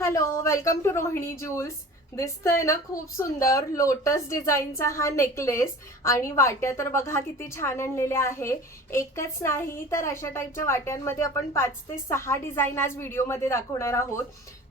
Hello, welcome to Rohini jewels. दिसतंय ना खूप सुंदर लोटस डिझाईनचा हा नेकलेस. आणि वाट्या तर बघा किती छान आणलेल्या आहे. एकच नाही तर अशा टाईपच्या वाट्यांमध्ये आपण 5 ते 6 डिझाईन आज व्हिडिओमध्ये दाखवणार आहोत.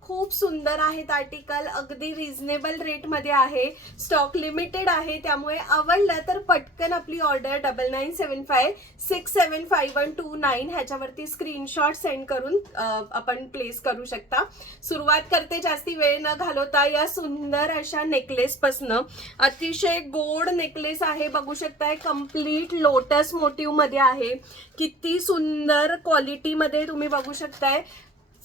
खूप सुंदर आहेत आर्टिकल, अगदी रिझनेबल रेटमध्ये आहे. स्टॉक लिमिटेड आहे, त्यामुळे आवडलं तर पटकन आपली ऑर्डर 9975675129 ह्याच्यावरती स्क्रीनशॉट सेंड करून आपण प्लेस करू शकता. सुरुवात करते जास्ती वेळ न घालवता या सुंदर अशा नेकलेस पासनं. अतिशय गोड नेकलेस आहे, बघू शकताय. कम्प्लीट लोटस मोटिव्ह मध्ये आहे. किती सुंदर क्वालिटी मध्ये तुम्ही बघू शकताय.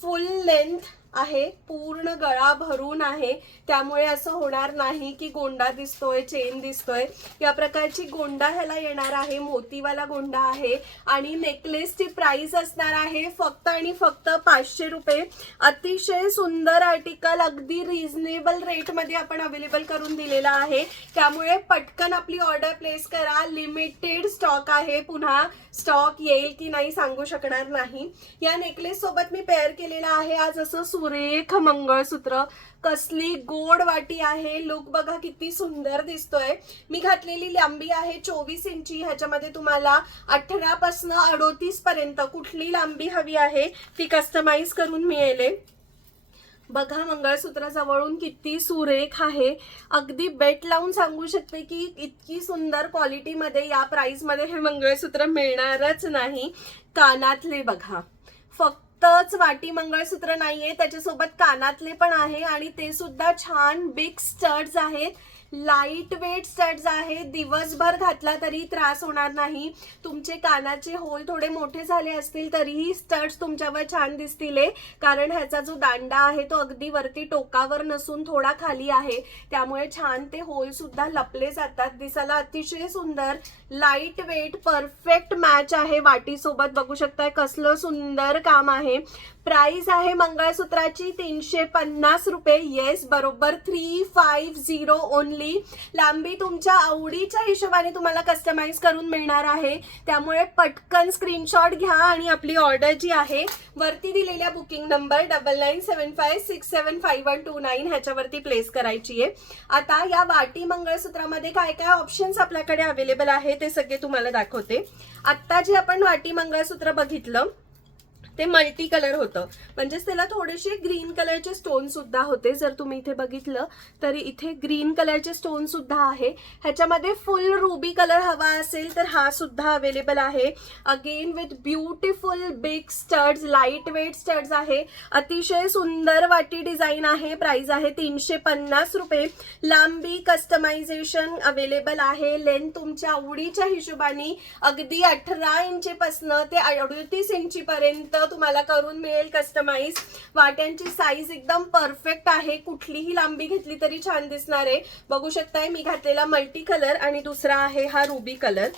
फुल लेंथ आहे, पूर्ण गळा भरून आहे, त्यामुळे असं होणार नाही की गोंडा दिसतोय, चेन दिसतोय. या प्रकारची गोंडा ह्याला येणार आहे, मोतीवाला गोंडा आहे. आणि नेकलेसची प्राइस असणार आहे फक्त आणि फक्त 500 रुपये. अतिशय सुंदर आर्टिकल, अगदी रिझनेबल रेटमध्ये आपण अवेलेबल करून दिलेला आहे, त्यामुळे पटकन आपली ऑर्डर प्लेस करा. लिमिटेड स्टॉक आहे, पुन्हा स्टॉक येईल की नाही सांगू शकणार नाही. या नेकलेस सोबत मी पेअर केलेला आहे आज असं सुरेख मंगळसूत्र. कसली गोड वाटी आहे, लुक बघा किती सुंदर दिसतोय. मी घातलेली लांबी आहे 24 इंची. ह्याच्यामध्ये तुम्हाला 18 पासून 38 पर्यंत कुठली लांबी हवी आहे ती कस्टमाइज करून मिळेल. बघा मंगळसूत्र जवळून किती सुरेख आहे. अगदी बेट लावून सांगू शकते की इतकी सुंदर क्वालिटीमध्ये या प्राइसमध्ये हे मंगळसूत्र मिळणारच नाही. कानातले बघा, फक्तच वाटी मंगळसूत्र नाहीये, त्याच्यासोबत कानातले पण आहे आणि ते सुद्धा छान बिग स्टड्स आहेत. लाईट वेट स्टड्स आहे, दिवसभर घातला तरी त्रास होणार नाही. तुमचे कानाचे होल थोडे मोठे झाले असतील तरीही स्टड्स तुमच्यावर छान दिसतील, कारण ह्याचा जो दांडा आहे तो अगदी वरती टोकावर नसून थोडा खाली आहे, त्यामुळे छान ते होल सुद्धा लपले जातात. दिसायला अतिशय सुंदर, लाईट वेट, परफेक्ट मॅच आहे वाटीसोबत. बघू शकताय कसलं सुंदर काम आहे. प्राइस आहे मंगळसूत्राची 350 रुपये. येस, बरोबर 350 ओनली. लांबी तुमच्या आवडीच्या हिशोबाने तुम्हाला कस्टमाइज करून मिळणार आहे, त्यामुळे पटकन स्क्रीनशॉट घ्या आणि आपली ऑर्डर जी आहे वरती दिलेल्या बुकिंग नंबर 9975675129 ह्याच्यावरती प्लेस करायची आहे. आता या वाटी मंगळसूत्रामध्ये काय काय ऑप्शन्स आपल्याकडे अवेलेबल आहे ते सगळे तुम्हाला दाखवते. आता जे आपण वाटी मंगळसूत्र बघितलं ते मल्टी कलर होतं, म्हणजेच त्याला थोडेसे ग्रीन कलरचे स्टोन सुद्धा होते. जर तुम्ही इथे बघितलं तर इथे ग्रीन कलरचे स्टोन सुद्धा आहे. ह्याच्यामध्ये फुल रुबी कलर हवा असेल तर हा सुद्धा अवेलेबल आहे. Again with beautiful big studs, light weight studs आहे. अतिशय सुंदर वाटी डिझाईन आहे. प्राइस आहे 350 रुपये. लांबी कस्टमायझेशन अवेलेबल आहे. लेंथ तुमच्या आवडीच्या हिशोबाने अगदी 18 इंचीपासून ते 38 इंचीपर्यंत तुम्हाला करून मिळेल कस्टमाइज. वाट्यांची साईज एकदम परफेक्ट आहे, कुठलीही लांबी घेतली तरी छान दिसणार आहे. बघू शकताय मी घातलेला मल्टी कलर आणि दुसरा आहे हा रुबी कलर.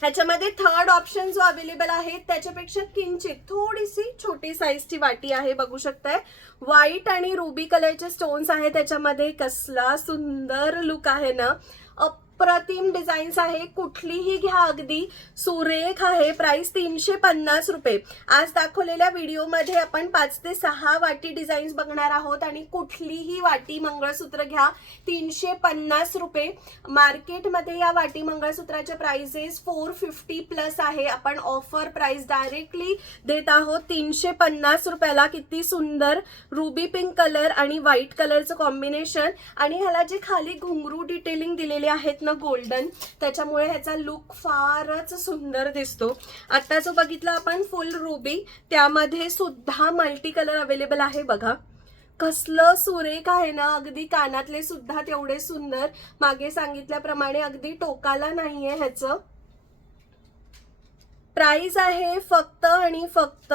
ह्याच्यामध्ये थर्ड ऑप्शन जो अवेलेबल आहे त्याच्यापेक्षा किंचित थोडीशी छोटी साईजची वाटी आहे. बघू शकताय व्हाईट आणि रुबी कलरचे स्टोन्स आहे त्याच्यामध्ये. कसला सुंदर लुक आहे ना, अप्रतिम डिझाईन्स आहे. कुठलीही घ्या, अगदी सुरेख आहे. प्राइस 350 रुपये. आज दाखवलेल्या व्हिडिओमध्ये आपण 5 ते 6 वाटी डिझाईन्स बघणार आहोत आणि कुठलीही वाटी मंगळसूत्र घ्या 350 रुपये. मार्केटमध्ये या वाटी मंगळसूत्राच्या प्राइसेस 450 प्लस आहे. आपण ऑफर प्राइस डायरेक्टली देत आहोत 350 रुपयाला. किती सुंदर रुबी पिंक कलर आणि व्हाईट कलरचं कॉम्बिनेशन, आणि ह्याला जे खाली घुंगरू डिटेलिंग दिलेले आहेत ना गोल्डन, त्याच्यामुळे ह्याचा लुक फारच सुंदर दिसतो. आता जो बघितला आपण फुल रुबी, त्यामध्ये सुद्धा मल्टी कलर अवेलेबल आहे. बघा कसलं सुरेख आहे ना. अगदी कानातले सुद्धा तेवढे सुंदर, मागे सांगितल्याप्रमाणे अगदी टोकाला नाहीये. ह्याचं प्राइस आहे फक्त आणि फक्त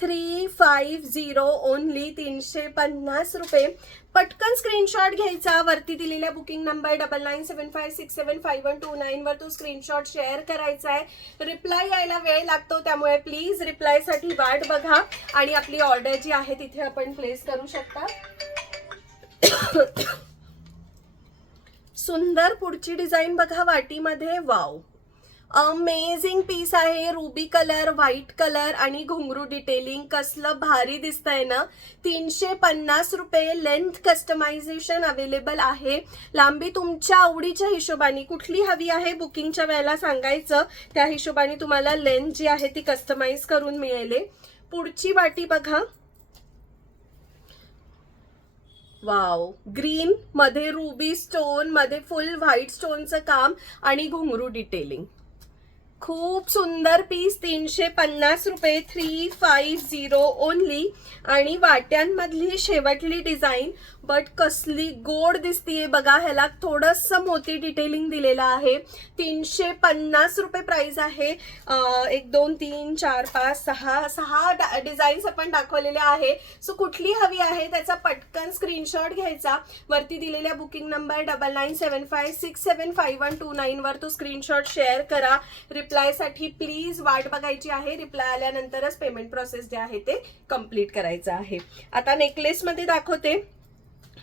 350 ओनली, 350 रुपये. पटकन स्क्रीनशॉट घ्यायचा. वरती दिलेल्या बुकिंग नंबर 9975675129 वर तो स्क्रीनशॉट शेअर करायचा आहे. रिप्लाय यायला वेळ लागतो, त्यामुळे प्लीज रिप्लायसाठी वाट बघा आणि आपली ऑर्डर जी आहे तिथे आपण प्लेस करू शकता. सुंदर पुढची डिझाईन बघा वाटीमध्ये. वाव, अमेझिंग पीस आहे. रुबी कलर, व्हाईट कलर आणि घुंगरू डिटेलिंग. कसलं भारी दिसतंय ना. 350 रुपये. लेंथ कस्टमायझेशन अवेलेबल आहे. लांबी तुमच्या आवडीच्या हिशोबाने कुठली हवी आहे बुकिंगच्या वेळेला सांगायचं, त्या हिशोबाने तुम्हाला लेंथ जी आहे ती कस्टमाइज करून मिळेल. पुढची वाटी बघा. वाव, ग्रीन मध्ये रुबी स्टोन मध्ये फुल व्हाईट स्टोनचं काम आणि घुंगरू डिटेलिंग. खूप सुंदर पीस. 350 रुपये. 350 ओनली. आणि वाट्यांमधली शेवटली डिझाईन, बट कसली गोड दिसतीये बघा. ह्याला थोडंसं मोती डिटेलिंग दिलेलं आहे. 350 रुपये प्राइस आहे. 1 2 3 4 5 6 डिझाईन्स आपण दाखवलेल्या आहे. सो कुठली हवी आहे त्याचा पटकन स्क्रीनशॉट घ्यायचा. वरती दिलेल्या बुकिंग नंबर 9975675129 वर तो स्क्रीनशॉट शेअर करा. रिप्लायसाठी प्लीज वाट बघायची आहे. रिप्लाय आल्यानंतरच पेमेंट प्रोसेस जे आहे ते कम्प्लीट करायचं आहे. आता नेकलेस मध्ये दाखवते.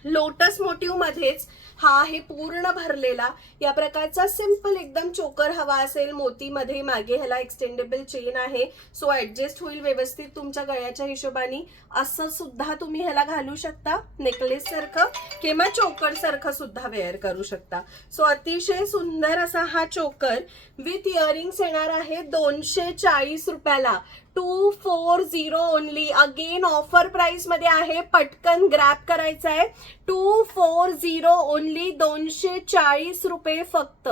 लोटस मोटिव्ह मध्येच हा आहे पूर्ण भरलेला. या प्रकारचा सिंपल एकदम चोकर हवा असेल मोतीमध्ये, मागे ह्याला एक्सटेंडेबल चेन आहे. सो ऍडजस्ट होईल व्यवस्थित तुमच्या गळ्याच्या हिशोबाने. असं सुद्धा तुम्ही ह्याला घालू शकता नेकलेस सारखं, किंवा चोकर सारखं सुद्धा वेअर करू शकता. सो अतिशय सुंदर असा हा चोकर विथ इयरिंग्स येणार आहे 240 रुपयाला. 240 ओनली. अगेन ऑफर प्राइस मध्ये आहे. पटकन ग्रॅब करायचं आहे. 240 ओनली. 240 रुपये फक्त.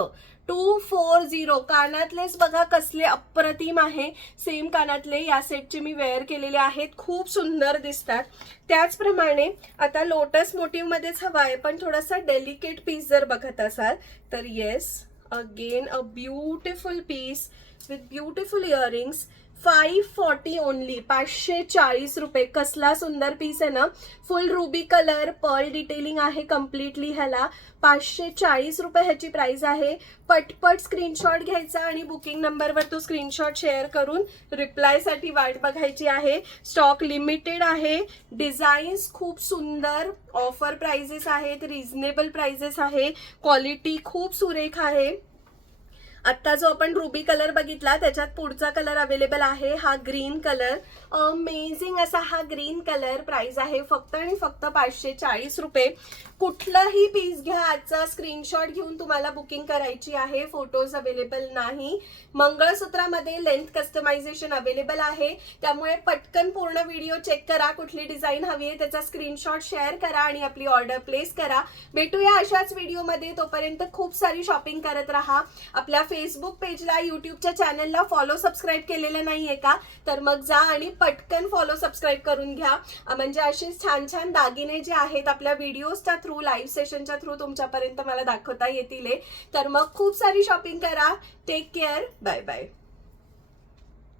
240. कानातलेच बघा कसले अप्रतिम आहे. सेम कानातले या सेटचे मी वेअर केलेले आहेत. खूप सुंदर दिसतात. त्याचप्रमाणे आता लोटस मोटिव्ह मध्येच हवा आहे, पण थोडासा डेलिकेट पीस जर बघत असाल तर yes, again a beautiful piece with beautiful earrings. 540 only. 540 रुपये. कसला सुंदर पीस आहे ना. Full ruby colour, pearl detailing आहे कम्प्लिटली ह्याला. 540 रुपये ह्याची प्राइस आहे. पटपट स्क्रीनशॉट घ्यायचा आणि बुकिंग नंबरवर तो स्क्रीनशॉट शेअर करून रिप्लायसाठी वाट बघायची आहे. स्टॉक लिमिटेड आहे. डिझाईन्स खूप सुंदर. ऑफर प्राइजेस आहेत. रिझनेबल प्राइजेस आहे. क्वालिटी खूप सुरेख आहे. आता जो आपण रुबी कलर बघितला त्याच्यात पुढचा कलर अवेलेबल आहे हा ग्रीन कलर. अमेझिंग असा हा ग्रीन कलर. प्राइस आहे फक्त आणि फक्त 540 रुपये. कुठलाही पीस घ्या. आजचा स्क्रीनशॉट घेऊन तुम्हाला बुकिंग करायची आहे. फोटोज अवेलेबल नाही. मंगळसूत्रामध्ये लेंथ कस्टमायझेशन अवेलेबल आहे, त्यामुळे पटकन पूर्ण व्हिडिओ चेक करा. कुठली डिझाईन हवी आहे त्याचा स्क्रीनशॉट शेअर करा आणि आपली ऑर्डर प्लेस करा. भेटूया अशाच व्हिडिओमध्ये. तोपर्यंत खूप सारी शॉपिंग करत राहा. आपल्या फेसबुक पेजला, युट्यूबच्या चॅनलला फॉलो सबस्क्राईब केलेलं नाहीये का, तर मग जा आणि पटकन फॉलो सबस्क्राईब करून घ्या. म्हणजे असे छान छान दागिने जे आहेत आपल्या व्हिडिओजच्या थ्रू, लाईव्ह सेशनच्या थ्रू तुमच्यापर्यंत मला दाखवता येतील. तर मग खूप सारी शॉपिंग करा. Take care. Bye bye.